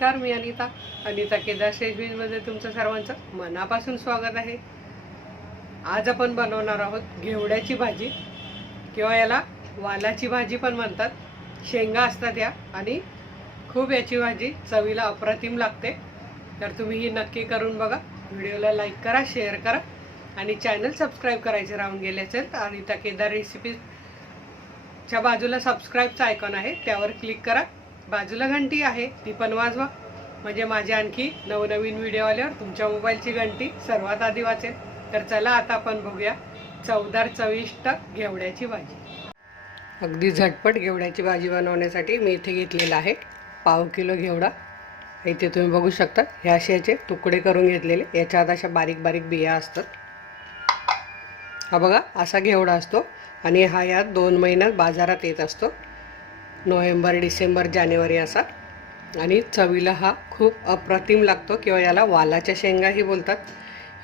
नमस्कार, मी अनिता केदार शेजबीजमध्ये तुमचं सर्वांचं मनापासून स्वागत आहे। आज आपण बनवणार आहोत घेवड्याची भाजी किंवा याला वालाची भाजी पण म्हणतात। शेंगा असतात या आणि खूप याची भाजी चवीला अप्रतिम लागते। तर तुम्ही ही नक्की करून बघा। व्हिडिओला लाईक करा, शेअर करा आणि चॅनल सबस्क्राईब करायचे राहून गेले असेल तर अनिता केदार रेसिपीच्या बाजूला सबस्क्राईबचं आयकॉन आहे, त्यावर क्लिक करा। बाजूला घंटी आहे ती पण वाजवा, म्हणजे माझे आणखी नवनवीन व्हिडिओ आल्यावर तुमच्या मोबाईलची घंटी सर्वात आधी वाजेल। तर चला आता आपण बघूया चवदार चविष्ट घेवड्याची भाजी। अगदी झटपट घेवड्याची भाजी बनवण्यासाठी मी इथे घेतलेला आहे पाव किलो घेवडा। इथे तुम्ही बघू शकता ह्या असे याचे तुकडे करून घेतलेले, याच्यात अशा बारीक बारीक बिया असतात। हा बघा असा घेवडा असतो आणि हा या 2 महिन्यात बाजारात येत असतो, नोव्हेंबर, डिसेंबर, जानेवारी असा। आणि चवीला हा खूप अप्रतिम लागतो किंवा याला वालाच्या शेंगाही बोलतात।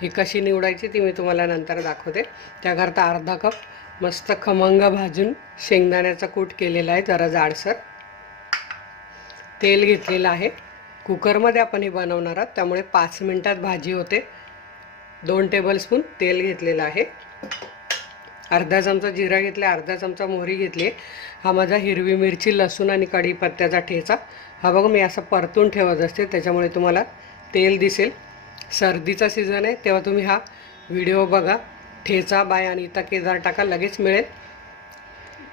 ही कशी निवडायची ती मी तुम्हाला नंतर दाखवते। त्याकरता अर्धा कप मस्त खमंग भाजून शेंगदाण्याचा कूट केलेला आहे, जरा जाडसर। तेल घेतलेलं आहे, कुकरमध्ये आपण हे बनवणार आहोत त्यामुळे 5 मिनिटात भाजी होते। 2 टेबलस्पून तेल घेतलेलं आहे, अर्धा चमचा जिरा घेतला, अर्धा चमचा मोहरी घेतली। हा माझा हिरवी मिरची, लसूण आणि कढीपत्त्याचा ठेचा। हा बघा मी असं परतून ठेवत असते, त्याच्यामुळे तुम्हाला तेल दिसेल। सर्दीचा सीझन आहे तेव्हा तुम्ही हा व्हिडिओ बघा। ठेचा बाय अनिता केदार टाका, लगेच मिळेल।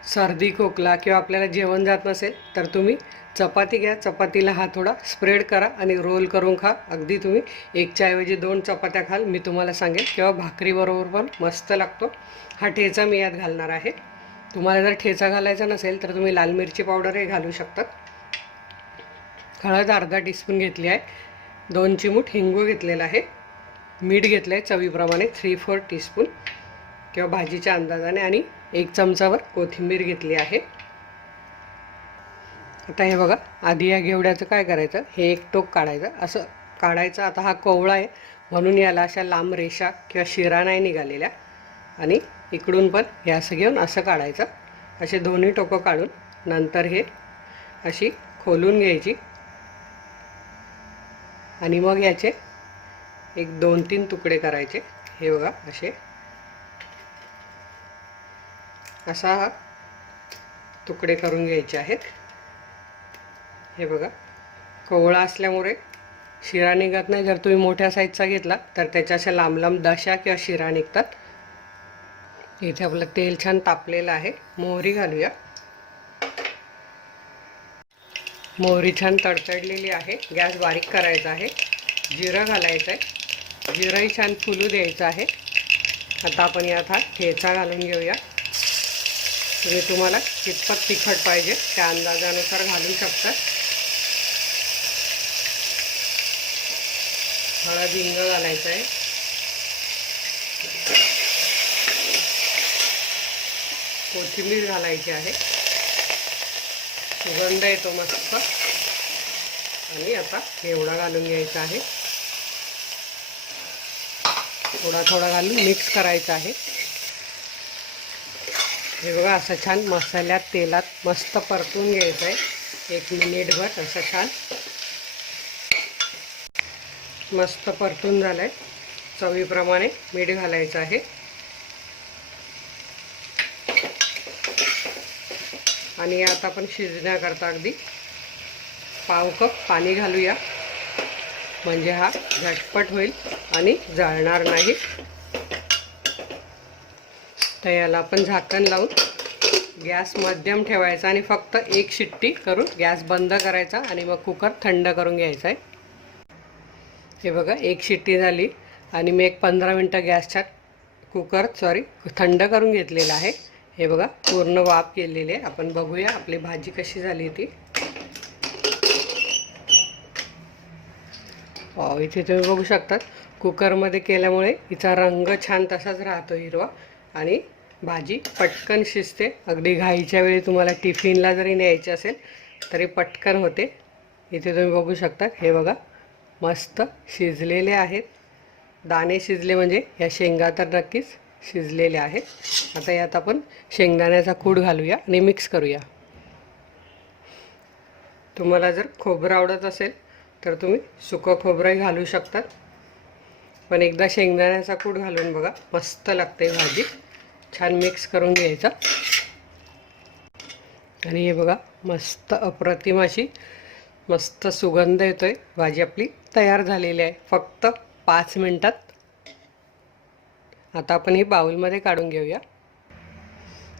सर्दी खोकला किंवा आपल्याला जेवण जात नसेल तर तुम्ही चपाती घ्या, चपातीला हा थोडा स्प्रेड करा आणि रोल करून खा। अगदी तुम्ही 1च्या ऐवजी 2 चपात्या खाल, मी तुम्हाला सांगेल, किंवा भाकरीबरोबर पण मस्त लागतो। हा ठेचा मी यात घालणार आहे। तुम्हाला जर ठेचा घालायचा नसेल तर तुम्ही लाल मिरची पावडरही घालू शकतात। हळद अर्धा टीस्पून घेतली आहे, 2 चिमूट हिंग घेतलेला आहे, मीठ घेतलं आहे चवीप्रमाणे 3/4 टीस्पून किंवा भाजीच्या अंदाजाने, आणि 1 चमचावर कोथिंबीर घेतली आहे। आता हे बघा, आधी या घेवड्याचं काय करायचं, हे एक टोक काढायचं, असं काढायचं। आता हा कोवळा आहे म्हणून याला अशा लांब रेषा किंवा शिरा नाही निघालेल्या, आणि इकडून पण हे असं घेऊन असं काढायचं। असे दोन्ही टोकं काढून नंतर हे अशी खोलून घ्यायची आणि मग याचे 1-2-3 तुकडे करायचे। हे बघा असे, असा हा तुकडे करून घ्यायचे आहेत। हे बघा कोवळा असल्यामुळे शिरा निघत नाही। जर तुम्ही मोठ्या साईजचा घेतला तर त्याच्या अशा लांब लांब दशा किंवा शिरा निघतात। इथे आपलं तेल छान तापलेलं आहे, मोहरी घालूया। मोहरी छान तडतडलेली आहे, गॅस बारीक करायचा आहे। जिरं घालायचं आहे, जिरंही छान फुलू द्यायचं आहे। आता आपण यात हा ठेचा घालून घेऊया। तुम्हाला कितपत तिखट पाहिजे त्या अंदाजानुसार घालू शकता। हळद, हिंग घालायचं आहे, कोथिंबीर घालायची आहे, सुगंध येतो मस्त। आणि आता घेवडा घालून घ्यायचा आहे, थोडा थोडा घालून मिक्स करायचा आहे। हे बघा असं छान मसाल्यात तेलात मस्त परतून घ्यायचं आहे 1 मिनिटभर। असं छान मस्त परतून झालं आहे। चवीप्रमाणे मीठ घालायचं आहे आणि आता आपण शिजण्याकरता अगदी पाव कप पाणी घालूया, म्हणजे हा झटपट होईल आणि जळणार नाही। तर याला आपण झाकण लावून गॅस मध्यम ठेवायचा आणि फक्त 1 शिट्टी करून गॅस बंद करायचा आणि मग कुकर थंड करून घ्यायचा आहे। हे बघा 1 शिट्टी झाली आणि मी 15 मिनटं गॅसच्या थंड करून घेतलेला आहे। हे बघा पूर्ण वाफ केलेली आहे। आपण बघूया आपली भाजी कशी झाली ती। इथे तुम्ही बघू शकता कुकरमध्ये केल्यामुळे हिचा रंग छान तसाच राहतो हिरवा, आणि भाजी पटकन शिजते। अगदी घाईच्या वेळी तुम्हाला टिफिनला जरी न्यायची असेल तरी पटकन होते। इथे तुम्ही बघू शकता हे बघा मस्त शिजलेले आहेत, दाणे शिजले म्हणजे या शेंगा तर नक्कीच शिजलेले आहेत। आता यात आपण शेंगदाण्याचा कूट घालूया आणि मिक्स करूया। तुम्हाला जर खोबरं आवडत असेल तर तुम्ही सुकं खोबरंही घालू शकतात, पण एकदा शेंगदाण्याचा कूट घालून बघा, मस्त लागते भाजी. छान मिक्स करून घ्यायचा आणि हे बघा मस्त अप्रतिम अशी मस्त सुगंध येतोय. भाजी आपली तयार झालेली आहे फक्त 5 मिनिटात. आता आपण ही बाउलमध्ये काढून घेऊया.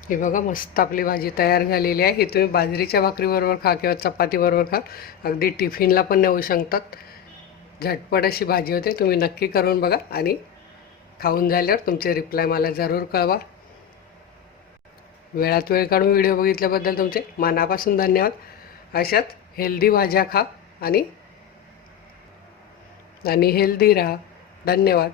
हे बघा मस्त आपली भाजी तयार झालेली आहे. ही तुम्ही बाजरीच्या भाकरीबरोबर खा किंवा चपातीबरोबर खा, अगदी टिफिनला पण नेऊ शकतात. झटपट अशी भाजी होते. तुम्ही नक्की करून बघा आणि खाऊन झाल्यावर तुमचे रिप्लाय मला जरूर कळवा. वेळात वेळ काढून व्हिडिओ बघितल्याबद्दल तुमचे मनापासून धन्यवाद. अशाच हेल्दी भाज्या खा आणि हेल्दी राहा. धन्यवाद.